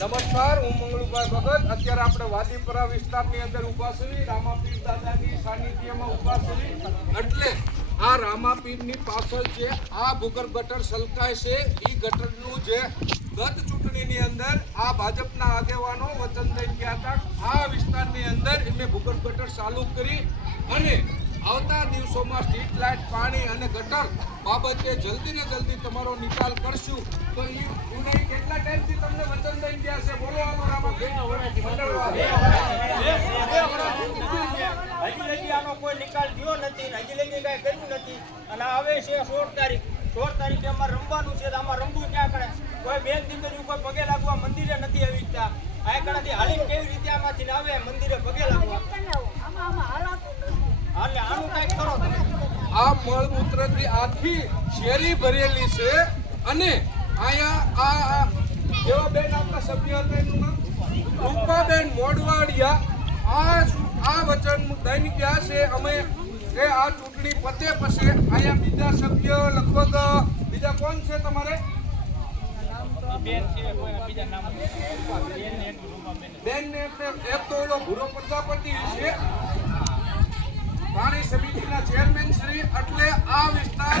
નમસ્કાર, હું મંગળુભાઈ ભગત. અત્યારે આપણે વાદીપરા વિસ્તારની અંદર ઊભા છીએ, રામાપીર દાદાની સાનિધ્યમાં ઊભા છીએ. એટલે આ રામાપીરની પાછળ જે આ ભૂગર્ભ ગટર છલકાય છે, એ ગટરનું જે ગત ચૂંટણીની અંદર આ ભાજપના આગેવાનો વચન દઈ ગયા હતા, આ વિસ્તારની અંદર એમને ભૂગર્ભ ગટર ચાલુ કરી અને આવતા દિવસોમાં સ્ટ્રીટ લાઇટ, પાણી અને ગટર બાબતે જલ્દી ને જલ્દી તમારો નિકાલ કરશું. તો એ કેટલા ટાઈમથી તમને વચન દઈ ગયા છે? બોલો. હજી લગી આનો કોઈ નિકાલ થયો નથી, હજી લગી કઈ કર્યું નથી. અને હવે છે 16 તારીખે અમારે રમવાનું છે. આમાં રમવું ક્યાં કરે? કોઈ બેન દીકરીઓ કોઈ પગે લાગવા મંદિરે નથી આવી શકતા. આ કણાથી હાલી કેવી રીતે આમાંથી આવે મંદિરે પગે લાગવા? એટલે આનું કઈક કરો તમે. આ મળમૂત્રથી આખી શેરી ભરેલી છે અને અહીંયા આ કેવા બેન આપણા સભ્ય હતા, એનું નામ રૂપાબેન મોડવાડિયા, આ વચન દઈને ગયા છે અમે કે આ ચૂંટણી પતે પછી અહીંયા બીજા સભ્ય લગભગ બીજા કોણ છે તમારે? બેન ને એક તો ઓલો ભૂરો પ્રજાપતિ છે, પાણી સમિતિના ચેરમેન શ્રી. એટલે આ વિસ્તાર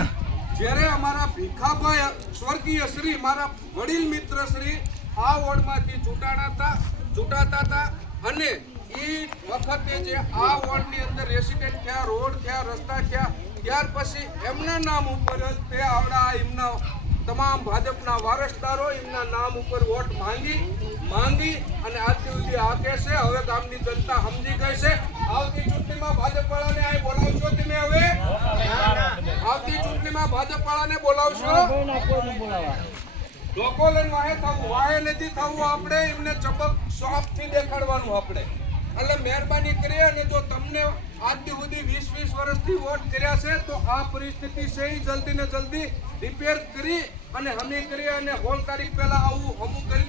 જ્યારે અમારા ભીખાભાઈ સ્વર્ગીય શ્રી મારા વડીલ મિત્ર શ્રી આ વોર્ડમાંથી ચૂંટાતા હતા અને એ વખતે જે આ વોર્ડની અંદર રેસિડેન્ટ થયા, રોડ થયા, રસ્તા થયા, ત્યાર પછી એમના નામ ઉપર જ તે આવડા એમના તમામ ભાજપના વારસદારો એમના નામ ઉપર વોટ માંગી અને આજ સુધી હાકે છે. હવે ગામની જનતા સમજી ગઈ છે. આવતી ચૂંટણીમાં ભાજપ વાળાને અહીં બોલાવશો તમે? હવે આવતી ચૂંટણીમાં ભાજપ વાળાને બોલાવશો? લોકો લઈને વાહે નથી થવું. આપણે એમને ચમક શોખથી દેખાડવાનું. આપણે એટલે મહેરબાની કરી અને જો તમને આજ સુધી 20 વર્ષથી વોટ કર્યા છે તો આ પરિસ્થિતિ છે એ જલ્દી ને જલ્દી રિપેર કરી અને હમી કરી અને 16 તારીખ પહેલા આવું હમું કરી